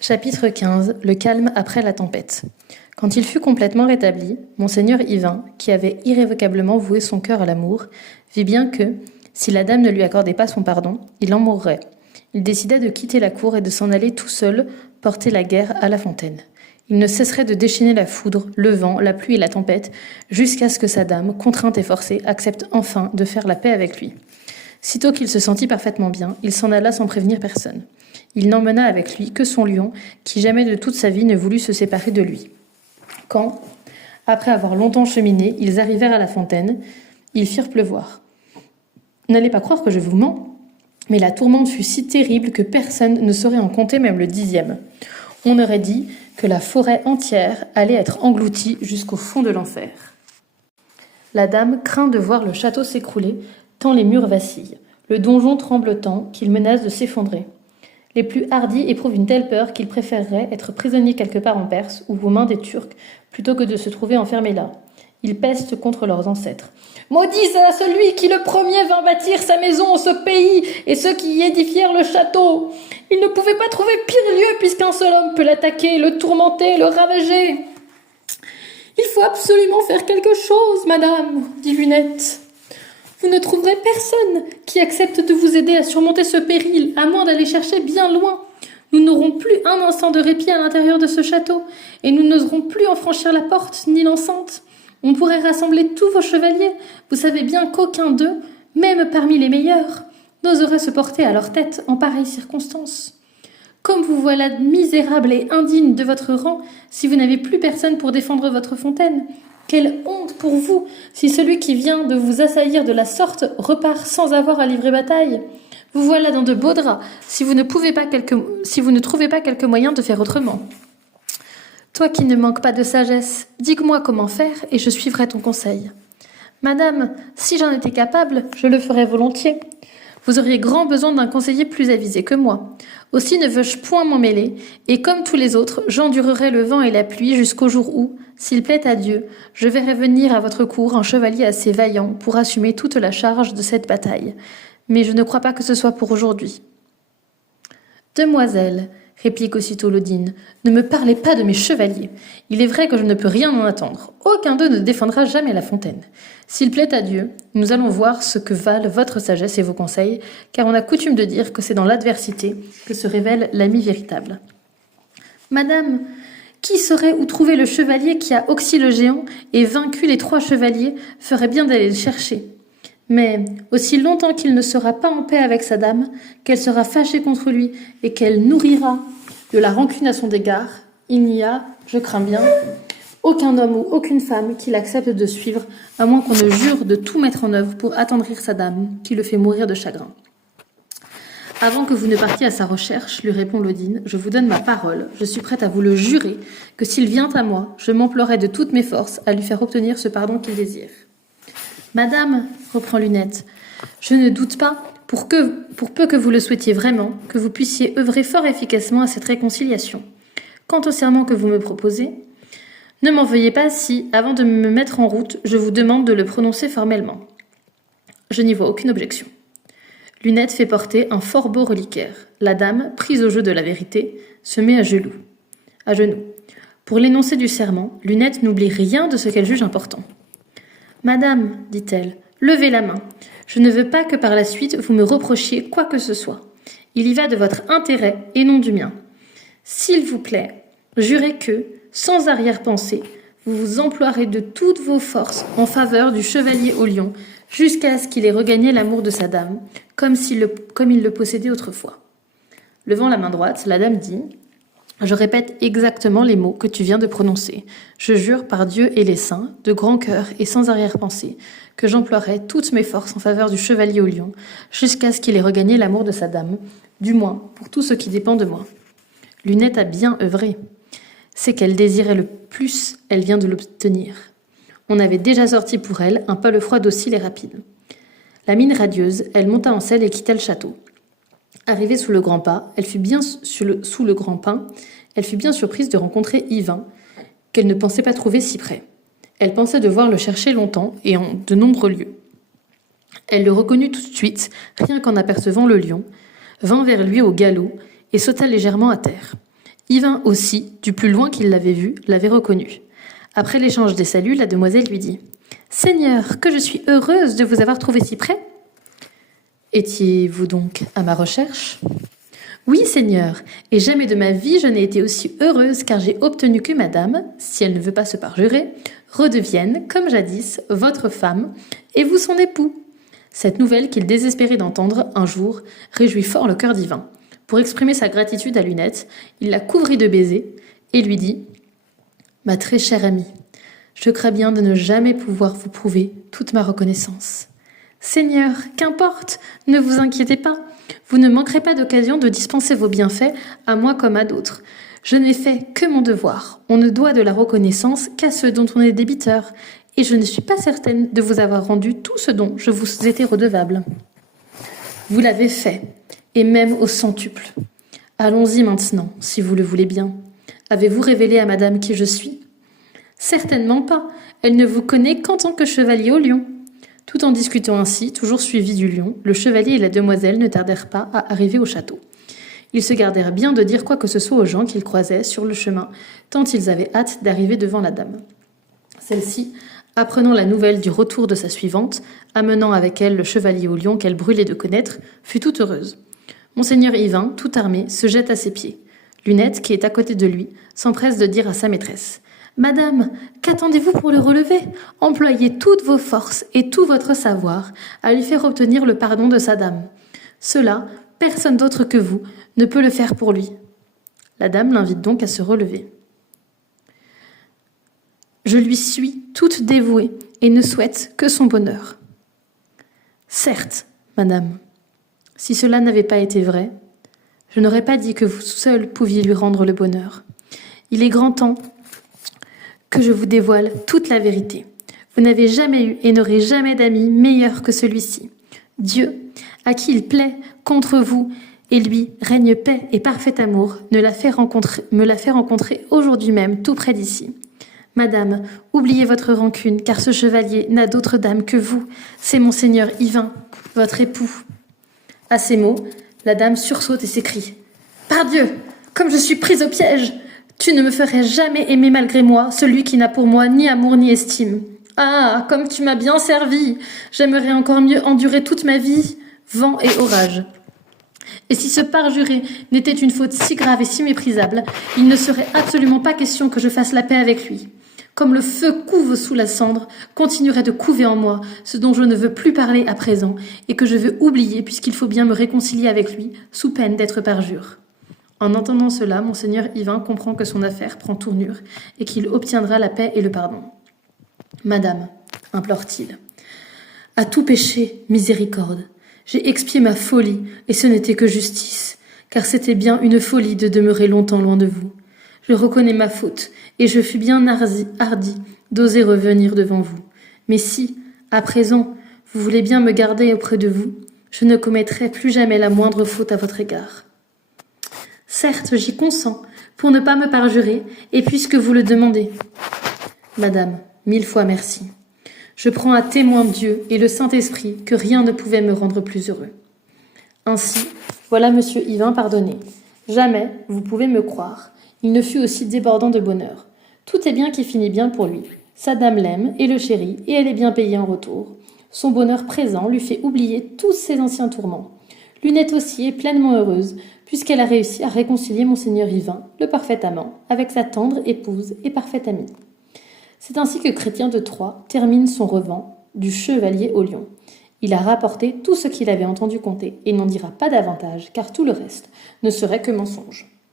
Chapitre 15. Le calme après la tempête. Quand il fut complètement rétabli, monseigneur Yvain, qui avait irrévocablement voué son cœur à l'amour, vit bien que, si la dame ne lui accordait pas son pardon, il en mourrait. Il décida de quitter la cour et de s'en aller tout seul porter la guerre à la fontaine. Il ne cesserait de déchaîner la foudre, le vent, la pluie et la tempête, jusqu'à ce que sa dame, contrainte et forcée, accepte enfin de faire la paix avec lui. Sitôt qu'il se sentit parfaitement bien, il s'en alla sans prévenir personne. Il n'emmena avec lui que son lion, qui jamais de toute sa vie ne voulut se séparer de lui. Quand, après avoir longtemps cheminé, ils arrivèrent à la fontaine, ils firent pleuvoir. N'allez pas croire que je vous mens, mais la tourmente fut si terrible que personne ne saurait en compter même le 10e. On aurait dit que la forêt entière allait être engloutie jusqu'au fond de l'enfer. La dame craint de voir le château s'écrouler, tant les murs vacillent. Le donjon tremble tant qu'il menace de s'effondrer. Les plus hardis éprouvent une telle peur qu'ils préféreraient être prisonniers quelque part en Perse ou aux mains des Turcs plutôt que de se trouver enfermés là. Ils pestent contre leurs ancêtres. « Maudit soit celui qui le premier vint bâtir sa maison en ce pays et ceux qui y édifièrent le château. Il ne pouvait pas trouver pire lieu puisqu'un seul homme peut l'attaquer, le tourmenter, le ravager. »« Il faut absolument faire quelque chose, madame, » dit Lunette. « Vous ne trouverez personne qui accepte de vous aider à surmonter ce péril, à moins d'aller chercher bien loin. Nous n'aurons plus un instant de répit à l'intérieur de ce château, et nous n'oserons plus en franchir la porte ni l'enceinte. On pourrait rassembler tous vos chevaliers. Vous savez bien qu'aucun d'eux, même parmi les meilleurs, n'oserait se porter à leur tête en pareille circonstance. Comme vous voilà misérable et indigne de votre rang, si vous n'avez plus personne pour défendre votre fontaine. Quelle honte pour vous, si celui qui vient de vous assaillir de la sorte repart sans avoir à livrer bataille. Vous voilà dans de beaux draps, si vous ne trouvez pas quelque moyen de faire autrement. Toi qui ne manques pas de sagesse, dis-moi comment faire et je suivrai ton conseil. Madame, si j'en étais capable, je le ferais volontiers. Vous auriez grand besoin d'un conseiller plus avisé que moi. Aussi ne veux-je point m'en mêler, et comme tous les autres, j'endurerai le vent et la pluie jusqu'au jour où, s'il plaît à Dieu, je verrai venir à votre cour un chevalier assez vaillant pour assumer toute la charge de cette bataille. Mais je ne crois pas que ce soit pour aujourd'hui. Demoiselle, réplique aussitôt Lodine, ne me parlez pas de mes chevaliers. Il est vrai que je ne peux rien en attendre. Aucun d'eux ne défendra jamais la fontaine. S'il plaît à Dieu, nous allons voir ce que valent votre sagesse et vos conseils, car on a coutume de dire que c'est dans l'adversité que se révèle l'ami véritable. Madame, qui saurait où trouver le chevalier qui a oxy le géant et vaincu les 3 chevaliers ferait bien d'aller le chercher. Mais aussi longtemps qu'il ne sera pas en paix avec sa dame, qu'elle sera fâchée contre lui et qu'elle nourrira de la rancune à son égard, il n'y a, je crains bien, aucun homme ou aucune femme qui l'accepte de suivre, à moins qu'on ne jure de tout mettre en œuvre pour attendrir sa dame, qui le fait mourir de chagrin. Avant que vous ne partiez à sa recherche, lui répond Lodine, je vous donne ma parole, je suis prête à vous le jurer, que s'il vient à moi, je m'emploierai de toutes mes forces à lui faire obtenir ce pardon qu'il désire. Madame, reprend Lunette, je ne doute pas, pour peu que vous le souhaitiez vraiment, que vous puissiez œuvrer fort efficacement à cette réconciliation. Quant au serment que vous me proposez, ne m'en veuillez pas si, avant de me mettre en route, je vous demande de le prononcer formellement. Je n'y vois aucune objection. Lunette fait porter un fort beau reliquaire. La dame, prise au jeu de la vérité, se met à genoux. Pour l'énoncé du serment, Lunette n'oublie rien de ce qu'elle juge important. Madame, dit-elle, levez la main. Je ne veux pas que par la suite vous me reprochiez quoi que ce soit. Il y va de votre intérêt et non du mien. S'il vous plaît, jurez que, sans arrière-pensée, vous vous emploierez de toutes vos forces en faveur du chevalier au lion, jusqu'à ce qu'il ait regagné l'amour de sa dame, comme il le possédait autrefois. Levant la main droite, la dame dit « Je répète exactement les mots que tu viens de prononcer. Je jure par Dieu et les saints, de grand cœur et sans arrière-pensée, que j'emploierai toutes mes forces en faveur du chevalier au lion, jusqu'à ce qu'il ait regagné l'amour de sa dame, du moins pour tout ce qui dépend de moi. » Lunette a bien œuvré. C'est qu'elle désirait le plus, elle vient de l'obtenir. On avait déjà sorti pour elle un palefroid docile et rapide. La mine radieuse, elle monta en selle et quitta le château. Arrivée sous le grand pin, elle fut bien surprise de rencontrer Yvain, qu'elle ne pensait pas trouver si près. Elle pensait devoir le chercher longtemps et en de nombreux lieux. Elle le reconnut tout de suite, rien qu'en apercevant le lion, vint vers lui au galop et sauta légèrement à terre. Yvain aussi, du plus loin qu'il l'avait vu, l'avait reconnu. Après l'échange des saluts, la demoiselle lui dit « Seigneur, que je suis heureuse de vous avoir trouvé si près !»« Étiez-vous donc à ma recherche ?»« Oui, Seigneur, et jamais de ma vie je n'ai été aussi heureuse car j'ai obtenu que madame, si elle ne veut pas se parjurer, redevienne, comme jadis, votre femme, et vous son époux. » Cette nouvelle qu'il désespérait d'entendre un jour réjouit fort le cœur d'Yvain. Pour exprimer sa gratitude à Lunette, il la couvrit de baisers et lui dit « Ma très chère amie, je crains bien de ne jamais pouvoir vous prouver toute ma reconnaissance. Seigneur, qu'importe, ne vous inquiétez pas, vous ne manquerez pas d'occasion de dispenser vos bienfaits à moi comme à d'autres. Je n'ai fait que mon devoir. On ne doit de la reconnaissance qu'à ceux dont on est débiteur, et je ne suis pas certaine de vous avoir rendu tout ce dont je vous étais redevable. Vous l'avez fait, et même au centuple. Allons-y maintenant, si vous le voulez bien. Avez-vous révélé à madame qui je suis ? Certainement pas, elle ne vous connaît qu'en tant que chevalier au lion. » Tout en discutant ainsi, toujours suivis du lion, le chevalier et la demoiselle ne tardèrent pas à arriver au château. Ils se gardèrent bien de dire quoi que ce soit aux gens qu'ils croisaient sur le chemin, tant ils avaient hâte d'arriver devant la dame. Celle-ci, apprenant la nouvelle du retour de sa suivante, amenant avec elle le chevalier au lion qu'elle brûlait de connaître, fut toute heureuse. Monseigneur Yvain, tout armé, se jette à ses pieds. Lunette, qui est à côté de lui, s'empresse de dire à sa maîtresse « Madame, qu'attendez-vous pour le relever ? Employez toutes vos forces et tout votre savoir à lui faire obtenir le pardon de sa dame. Cela, personne d'autre que vous ne peut le faire pour lui. » La dame l'invite donc à se relever. « Je lui suis toute dévouée et ne souhaite que son bonheur. »« Certes, madame, si cela n'avait pas été vrai, je n'aurais pas dit que vous seul pouviez lui rendre le bonheur. Il est grand temps que je vous dévoile toute la vérité. Vous n'avez jamais eu et n'aurez jamais d'ami meilleur que celui-ci. Dieu, à qui il plaît contre vous et lui règne paix et parfait amour, me l'a fait rencontrer aujourd'hui même tout près d'ici. Madame, oubliez votre rancune, car ce chevalier n'a d'autre dame que vous. C'est monseigneur Yvain, votre époux. » À ces mots, la dame sursaute et s'écrie « Pardieu, comme je suis prise au piège ! Tu ne me ferais jamais aimer malgré moi celui qui n'a pour moi ni amour ni estime. Ah, comme tu m'as bien servi! J'aimerais encore mieux endurer toute ma vie, vent et orage. Et si ce parjuré n'était une faute si grave et si méprisable, il ne serait absolument pas question que je fasse la paix avec lui. Comme le feu couve sous la cendre, continuerait de couver en moi ce dont je ne veux plus parler à présent et que je veux oublier puisqu'il faut bien me réconcilier avec lui, sous peine d'être parjure. » En entendant cela, monseigneur Yvain comprend que son affaire prend tournure et qu'il obtiendra la paix et le pardon. « Madame, implore-t-il, à tout péché, miséricorde. J'ai expié ma folie et ce n'était que justice, car c'était bien une folie de demeurer longtemps loin de vous. Je reconnais ma faute et je fus bien hardi d'oser revenir devant vous. Mais si, à présent, vous voulez bien me garder auprès de vous, je ne commettrai plus jamais la moindre faute à votre égard. » Certes, j'y consens, pour ne pas me parjurer, et puisque vous le demandez. Madame, 1000 fois merci. Je prends à témoin Dieu et le Saint-Esprit que rien ne pouvait me rendre plus heureux. Ainsi, voilà monsieur Yvain pardonné. Jamais, vous pouvez me croire, il ne fut aussi débordant de bonheur. Tout est bien qui finit bien pour lui. Sa dame l'aime et le chérit, et elle est bien payée en retour. Son bonheur présent lui fait oublier tous ses anciens tourments. Lunette aussi est pleinement heureuse, puisqu'elle a réussi à réconcilier monseigneur Yvain, le parfait amant, avec sa tendre épouse et parfaite amie. C'est ainsi que Chrétien de Troyes termine son revent du chevalier au lion. Il a rapporté tout ce qu'il avait entendu conter et n'en dira pas davantage, car tout le reste ne serait que mensonge.